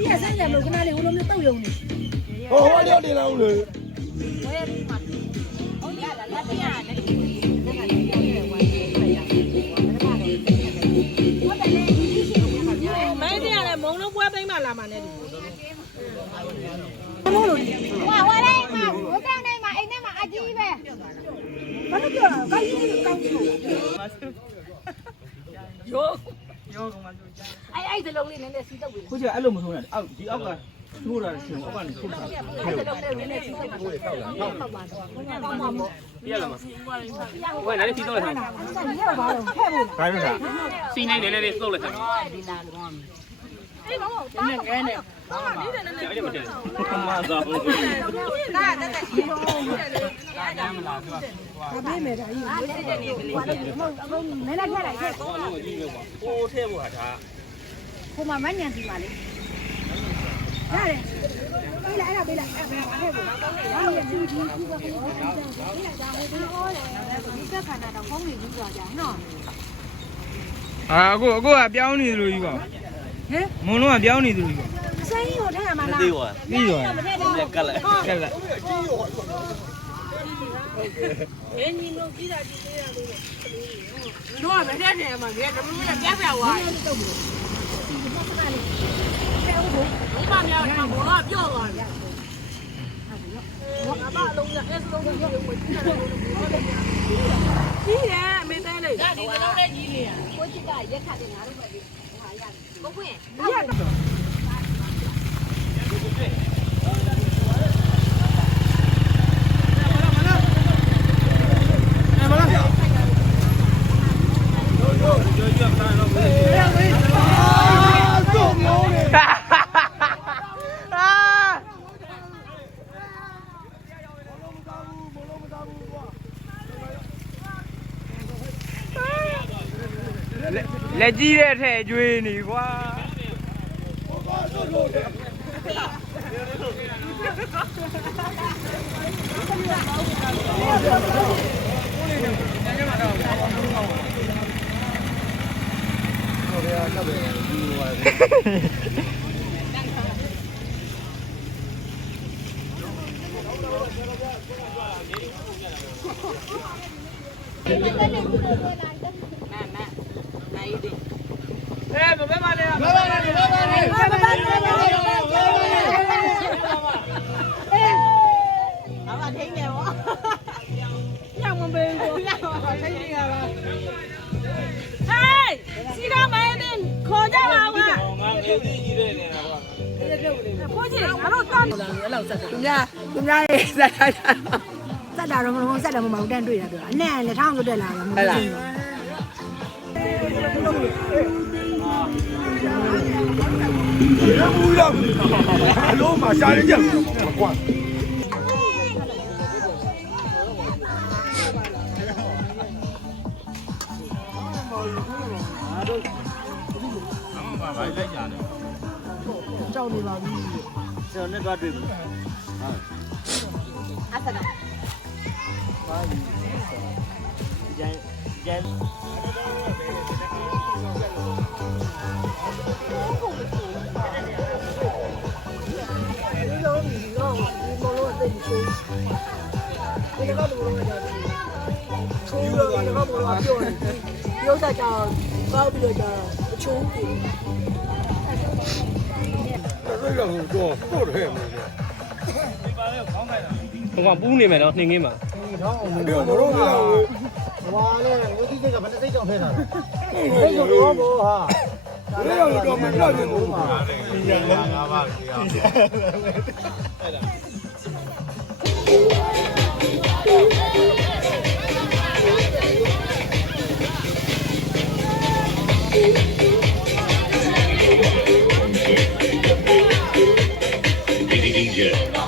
စီးရဆန်းကြမလို့ခဏလေးဟိုလိုမျိုးတုတ်ယုံနေ ဟိုအလျောက်တင်လာဦးလေ မဲစရာလည်းမုံလုံးပွဲသိမ်းမှလာမှနဲ့တူ မလို့လို့ ဝါတိုင်းမှာဝတ်တိုင်းမှာအိမ်ထဲမှာအကြီးပဲ ဘာလို့ပြောတာကိုင်းကြီးကောင်းကြီး အဲ့စလုံးလေးနည်းနည်းစီးတော့ပြီ ခုကျအဲ့လိုမဆုံးနဲ့အောက်ဒီအောက်ကထိုးတာရှင်အောက်ကနေထိုးတာ အဲ့စလုံးလေးနည်းနည်းစီးတော့ပြီဟုတ်ပါတော့ဘုရားကောင်းပါမို့ ပြရလားမဝယ်နားလေးစီးတော့လိုက်ထား ဆက်ရပါတော့ခဲ့ဖို့ ခိုင်းမလား စီးနေနေလေးစုပ်လိုက်ထား ဒီလာတော့ အေးဘာလို့တားခဲနေ အဲ့ဒီမတည့်ဘူးမာသာဘူး ဒါတက်ရှိတော့ ဘာပေးမယ်ဒါကြီးမဟုတ်အခုနည်းနည်းထက်လိုက်ခဲ့ ဟိုလုံးကြီးပဲကွာဟိုထဲဖို့ဟာဒါ ဟိုမှာမညံစီပါလေရတယ်ပေးလိုက်အဲ့ဒါပေးလိုက်အဲ့ဘာခဲ့ဖို့ဘာလို့ဒီပေးလိုက်တာဟိုဒီစက်ခန္ဓာတော့ဖုန်းနေပြီးကြကြနော် အခုကပြောင်းနေသလိုကြီးပါ ဟင် မုံလုံးကပြောင်းနေသလိုကြီးပါ ဆိုင်ကိုထည့်ရမှာလား သေးပါ ပြီးတော့ ကတ်လိုက်က က်လိုက် အင်းကြီးတို့ကြီးတာကြီးသေးရလို့တို့ကမထက်တယ်မှာပြတမလို့ပြပြသွားတယ်ဘုမမြောက်မှာဘောကပြော့သွားတယ်ဘာမှအလုံးရအဲ့စလုံးကြီးကိုကြီးတယ်ကြီးတယ်မင်းသေးလေဒါဒီစလုံးလေးကြီးနေရကိုချစ်ကရက်ခတ်တယ်ငါတို့ပဲဟာရတယ်ကိုပွင့်လက်ကြီးတဲ့ထဲကျွေးနေကွာ စီကမိုင်းတင်ခေါ်ကြပါဦး ငါငယ်ကြီးကြီးတဲ့နေတာကွာ ကိုကြီးငါတို့တန်းအဲ့လောက်ဆက်တယ် သူများရေးစက်လိုက်တာစက်တာတော့မဟုတ်စက်တယ်မမဟုတ်တန်းတွေ့တာပြောအနဲ့လက်ထောင်းဆိုတက်လာတယ်မဟုတ်ဘူးရဘူးရဘူးအလုံးမှာရှာရကြမကွာ ဘာလိုက်ကြတယ် ကြောက်နေပါပြီ ကျွန်တော်နဲ့သွားတွေ့ဘူးဟုတ် အဆက်တော့ ကျန်ကျန် ဒီလိုဒီတော့ဒီမလို့သိချိုးဒီကတော့ဘလို့ကြာတယ်ချိုးတော့ဒီကတော့ဘလို့ပြောတယ်ပြောတာကြောင့်ကောက်ပြီးတော့အချိုးပြီး အဲ့ဒါကိုတော့တော့တယ်မယ် ဟိုကပူးနေမယ်နော်နှင်းငင်းမှာ ဒီမလို့လာဘူး ဟွာလေဝိသိစိတ်ကဘယ်နှစိတ်ကြောင့်ထဲတာလဲ စိတ်ကတော့ဘောဟာဒါလည်းတော့မပြတ်ဘူးမှာ DJ.